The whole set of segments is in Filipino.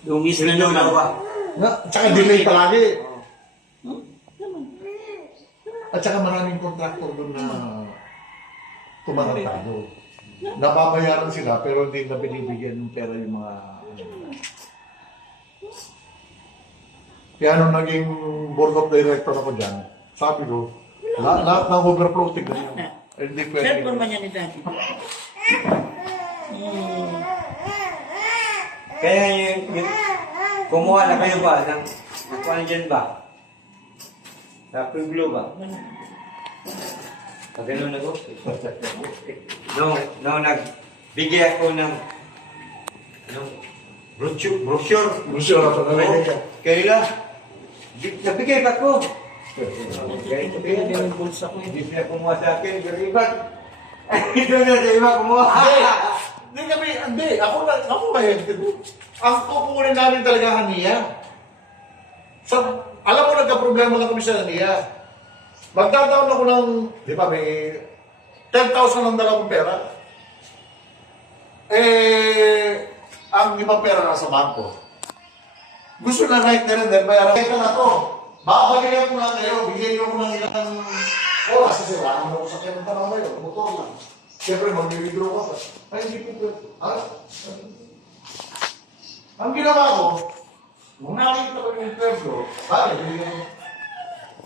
Dungis na naman ba? Tsaka delay palagi. At saka maraming contractor doon na tumatado. Nababayaran sila pero hindi na binibigyan ng pera yung mga Kaya nung naging board of director ako dyan, sabi ko, lahat ng overflow tignan yun. Hindi pwede. Cellphone man yan ni Daddy. Kaya yung kumuha na kayo ba ng kung dyan ba? Sa Pueblo ba? Pagano'n ako. Nung nagbigay ako ng brochure. Brochure ako na rin. Kaila, nabigay pa ko. Ito kaya din yung bulsa ko. Hindi siya kumuha sa akin, pero iba't ito na sa iba kumuha. Hindi. Ako ngayon. Ang kukunin namin talaga haniya. Alam mo, nagka-problema na kami sa haniya. Magdadaon ako ng, di ba, may 10,000 ang dala kong pera. Ang ibang pera nasa bangko. Gusto na right na rin, bayaran ka na to. Babalikan ko na kayo, bigyan nyo ko ng ilang oras kasi wala naman ako sa kaya ng tanong na yun, motor lang. Siyempre, mag-withdraw ka pa. Ay, hindi po pwede. Ang ginawa ko, nung nakikita ko yung pueblo,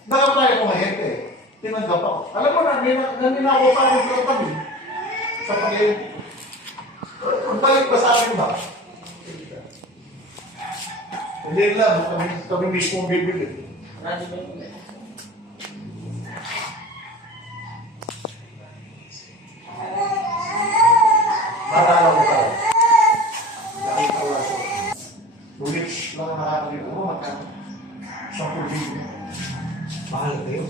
nakapag tayo kumahente. Tinanggap ako. Alam mo, naninako pa ako sa tabi. Sa pag-ihente. Balik ba sa akin ba? Hindi lang, kami mismo bibili. Matalaw ko ka. Nakita ko lang. Bulis lang nakakaliw ko. Magkano? 10,000. Mahal kayo?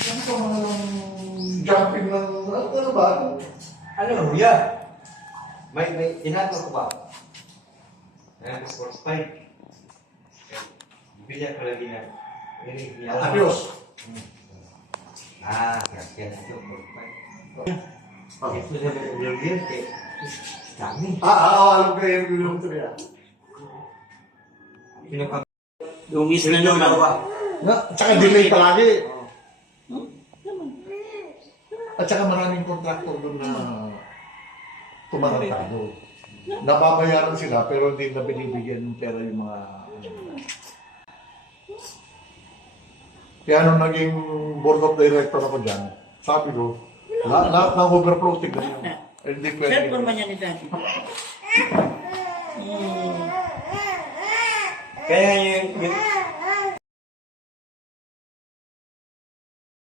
Ano ka mga jumping ng ano ba? Ano, Huya? May tinato ko ba? Ayan, sports bike. Bibigyan ko lagi na. Adios. Kaya na ito, sports bike. Bakit mo sabi ng vlogger? Dami. Alam ko yung tuloy. Dungis na naman ba? Tsaka delay palagi. At saka maraming contractor doon na tumatado. Nababayaran sila pero hindi na binibigyan ng pera yung mga Kaya nung naging board of director ako dyan, sabi ko, lahat ng overflow tignan yun. Hindi pwede. Cellphone man yan ni Daddy. Kaya